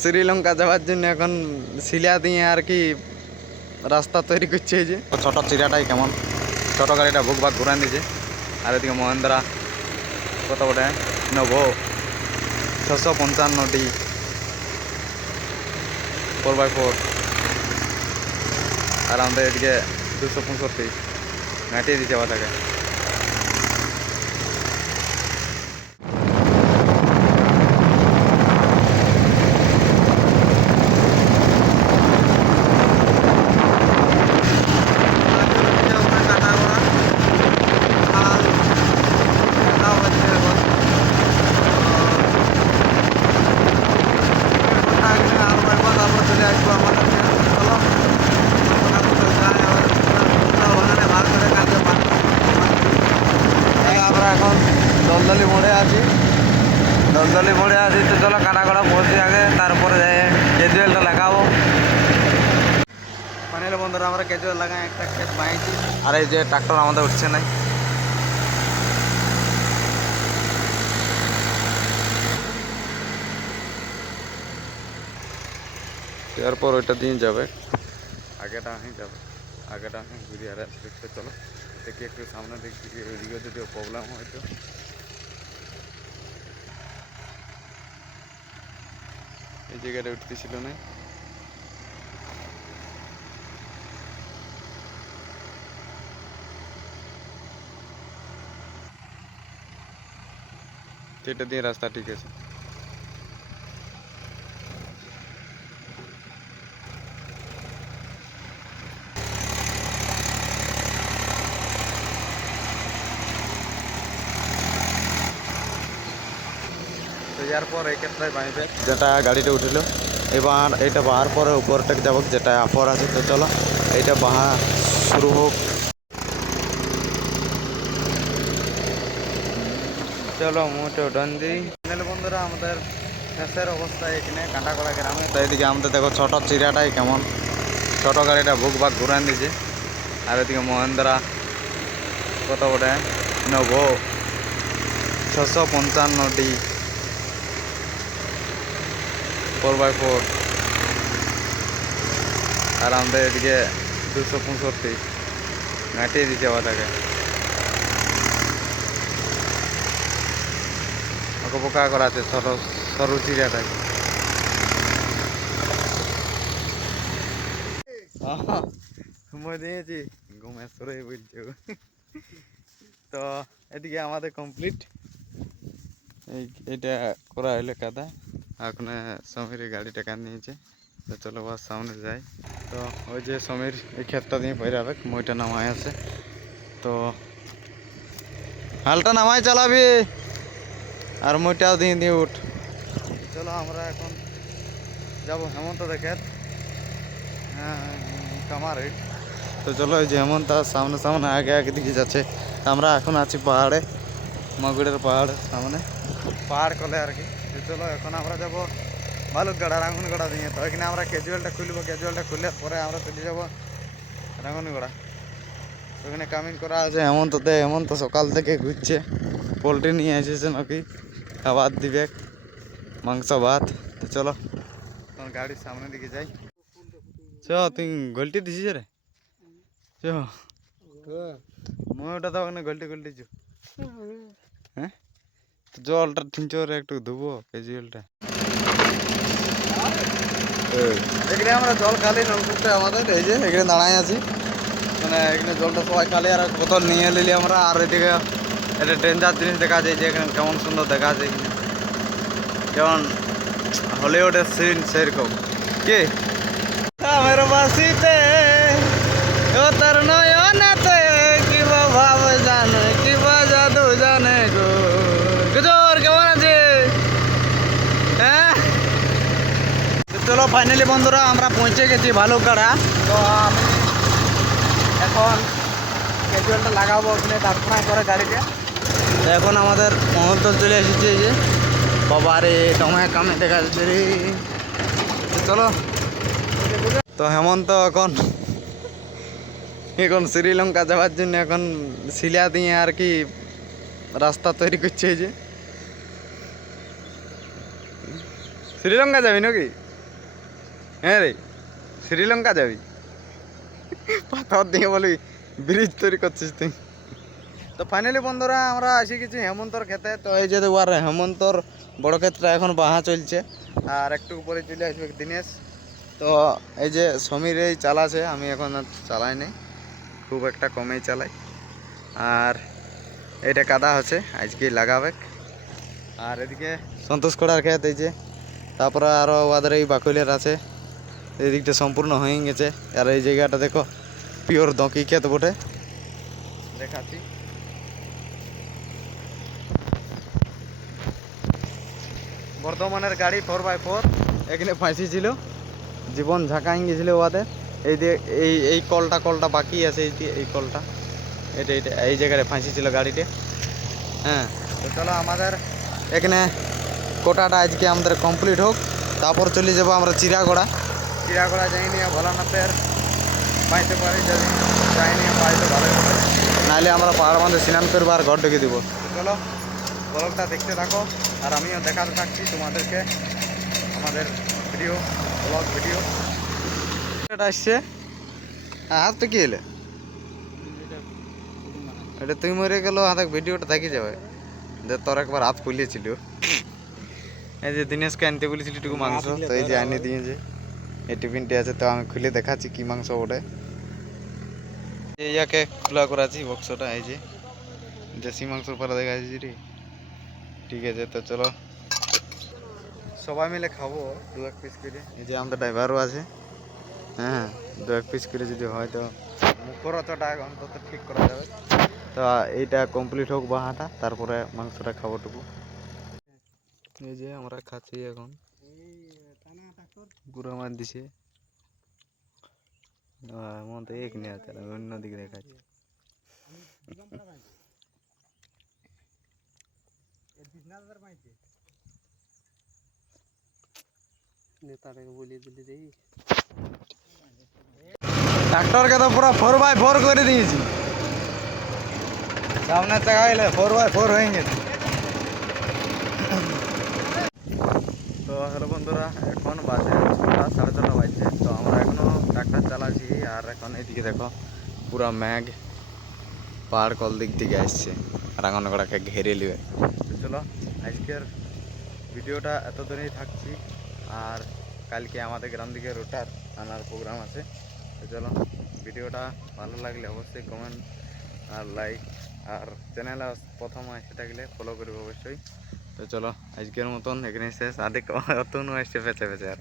শ্রীলঙ্কা যাওয়ার জন্য এখন শিলা দিয়ে আর কি রাস্তা তৈরি করছে যে। ছোট চিরাটাই কেমন? ছোট গাড়িটা বুক বাক ঘুরান দিয়েছে আর এদিকে মহেন্দ্রা, কত বটে? নভো ছশো পঞ্চান্নটি। Four by four. আর আমাদের এদিকে দুশো পঁয়ষট্টি। ঘাঁটিয়ে দিচ্ছে বাতাকে। দলদলি মোড়ে আছি। দলদলি মোড়ে আছি তো চলো কাটাকড়া পৌঁছে আগে তারপরে ক্যাজুয়ালটা লাগাবো। ফাইনালি বন্ধুরা আমরা ক্যাজুয়াল লাগাই একটা ক্ষেত বাঁইছি আর এই যে ট্রাক্টর আমাদের উঠছে নাই। এরপর ওইটা দিয়ে যাবে। আগেটা আমি যাবে। আগেটা আমি ঘুরে আর দেখতে চলো। দেখি একটু সামনে দেখি ওইদিকে যদি প্রবলেম হয় তো। এই জায়গাটা উঠতেছিল না। এটা দিয়ে রাস্তা ঠিক আছে। এরপর এই ক্ষেত্রে বাইবে যেটা গাড়িটা উঠিল এবার এটা বাহার পরে উপরটাকে যাব যেটা আপর আছে তো চলো এইটা বাহা শুরু হোক। চলো মোটো ডন্দি ফাইনালি বন্ধুরা আমাদের শেষের অবস্থা এখানে কাঁটাকড়া গ্রামে। তো এদিকে আমাদের দেখো ছোট চিরাটাই কেমন। ছোট গাড়িটা বুক বাক ঘুরান দিয়েছে আর এদিকে মহেন্দ্রা কত বটে? নভো ছশো পঞ্চান্নটি। Four by four. আর আমাদের এদিকে দুশো পঁয়ষট্টি। ঘাঁটিয়ে দিচ্ছে বাতাকে ওকে পোকা করা আছে সরু সরু চিড়াটাকে ঘুমো দিয়েছি। ঘুমে সরে তো এদিকে আমাদের কমপ্লিট এই, এটা করা হইল কাদা। এখন সমীর গাড়িটা কান নিয়েছে। তো চলো বাস সামনে যাই। তো ওই যে সমীর এই ক্ষেতটা দিয়ে পড়ে যাবে, মইটা নামায় আছে। তো হালটা নামায় চালাবি, আর মইটাও দিয়ে দিয়ে উঠ। চলো আমরা এখন যাব হেমন্ত দেখে। হ্যাঁ কামার তো চলো ওই যে হেমন্ত সামনে সামনে আগে আগে দিকে যাচ্ছে। আমরা এখন আছি পাহাড়ে মাগুড়ের পাহাড় সামনে। পাহাড় কলে আর কি। চলো এখন আমরা যাব বালুকগড়া রাঙ্গুনগড়া দিয়ে। তো এখানে আমরা ক্যাজুয়ালটা খুলবো ক্যাজুয়ালটা খুললে পরে আমরা চলে যাব রাঙ্গুনগড়া তো ওখানে কামিং করা আছে হেমন্ততে হেমন্ত সকাল থেকে ঘুরছে। পোলট্রি নিয়ে এসেছে নাকি? খাবার দিবে মাংস ভাত। তো চলো তখন গাড়ির সামনে দিকে যাই। চ তুই গল্টি দিছিস রে? চ। মই ওটা তো ওখানে গল্টি গল্টিছু হ্যাঁ? তো জলটা ঠিঞ্চরে একটু ধুবো ক্যাজুয়ালটা এখানে আমরা জল খালি নলকূপটা আমাদের এই যে এখানে দাঁড়াই আছি। মানে এখানে জলটা সবাই খালি, আর বোতল নিয়ে নিলি আমরা, আর এদিকে একটা ডেঞ্জার জিনিস দেখা যায় যে এখানে কেমন সুন্দর দেখা যায় এখানে। যেমন হলিউডের সিন সেরকম। কি? চলো ফাইনালি বন্ধুরা, আমরা পৌঁছে গেছি ভালুকগড়া। তো আমি এখন ক্যাজুয়ালটা লাগাবো ওখানে দাঁড়ায় করে গাড়িতে তো এখন আমাদের মুহূর্ত চলে এসেছে যে। বাবা রে, তোমায় কামে দেখা যাচ্ছে রে। চলো। তো হেমন্ত এখন এখন শ্রীলঙ্কা যাওয়ার জন্য এখন শিলা দিয়ে আর কি রাস্তা তৈরি করছে যে। শ্রীলঙ্কা যাবি নাকি? হ্যাঁ রে, শ্রীলঙ্কা যাবি? পাথর দিয়ে বলি ব্রিজ তৈরি করছিস তুই। তো ফাইনালি বন্ধুরা, আমরা আসি গেছি হেমন্তর খেতে তো এই যে দেখবার হেমন্তর বড় ক্ষেতটা এখন বাহা চলছে। আর একটু উপরে চলে আসবে দিনেশ। তো এই যে সমীর এই চালাছে, আমি এখন আর চালাই নাই। খুব একটা কমেই চালাই। আর এটা কাদা হচ্ছে আজকে লাগাবে আর এদিকে সন্তোষ করার ক্ষেত এই যে। তারপরে আরও ওদের এই বাকুলের আছে। এই দিকটা সম্পূর্ণ হয়ে গেছে। আর এই জায়গাটা দেখো পিওর দঁকি ক্ষেত বটে। দেখাচ্ছি। বর্ধমানের গাড়ি ফোর বাই ফোর এখানে ফাঁসি ছিল। জীবন ঝাঁকাই গেছিল ওদের এই দিয়ে এই এই কলটা কলটা বাকি আছে, এই এই কলটা। এটা এটা, এই জায়গায় ফাঁসি ছিল গাড়িতে। হ্যাঁ তো চলো আমাদের এখানে কোটাটা আজকে আমাদের কমপ্লিট হোক। তারপর চলে যাব আমরা চিরাগড়া চিরাগড়া যাই নিয়ে ভোলানাথের পাইতে পারি, যদি যাই নিয়ে পাইতে ভালো নাহলে আমরা পাহাড় বাঁধে স্নান করব আর ঘর ঢুকে দিব। চলো, ব্লগটা দেখতে থাকো, আর আমিও দেখাতে থাকছি তোমাদেরকে আমাদের ভিডিও, ব্লগ ভিডিও। আসছে। হাত তো কি এলে এটা তুই মরে গেল হাতে ভিডিওটা দেখে যাবে। যে তোর একবার হাত ফুলিয়েছিল। এই যে দিনেশকে আনতে বলেছিলি টুকু মাংস। তো এই যে আনি দিয়েছে। এই টিফিনটি আছে, তো আমি খুলে দেখাচ্ছি কি মাংস ওটা ইয়াকে খোলা করাছি বক্সটা এই যে। দেশি মাংস পরে দেখাচ্ছি রে। ঠিক আছে, তো চলো। সবাই মিলে খাব দু এক পিস করে। এই যে আমাদের ড্রাইভারও আছে। হ্যাঁ দু এক পিস করে যদি হয় তো মুখরতটা অন্তত ঠিক করা যাবে। তো এইটা কমপ্লিট হোক বাহাটা তারপরে মাংসটা খাব টুকু। এই যে আমরা খাচ্ছি এখন। পুরো মার দিছে। এমন তো এক নেই আছে আমি অন্য দিকে দেখাচ্ছি। নেতাটাকে বলিয়ে দিলি ট্রাক্টরকে তো পুরো ফোর বাই ফোর করে দিয়েছি। সামনে চাকা ফোর বাই ফোর হয়ে গেছে। হ্যালো বন্ধুরা, এখন বাজে সাড়ে ছটা বাজছে। তো আমরা এখনও ট্রাক্টর চালাচ্ছি, আর এখন এদিকে দেখো, পুরা ম্যাগ পাহাড় কল দিক থেকে আসছে, রাঙানগড়াকে ঘেরে নেবে তো চলো, আজকের ভিডিওটা এত দূরেই থাকছি, আর কালকে আমাদের গ্রাম দিকে রোটার আনার প্রোগ্রাম আছে। তো চলো, ভিডিওটা ভালো লাগলে অবশ্যই কমেন্ট আর লাইক আর চ্যানেলে প্রথম আসে থাকলে ফলো করবে অবশ্যই। তো চলো আজকের মতন এখানে শেষ। আর দেখো অতনু আসছে পেঁচে পেঁচে আর।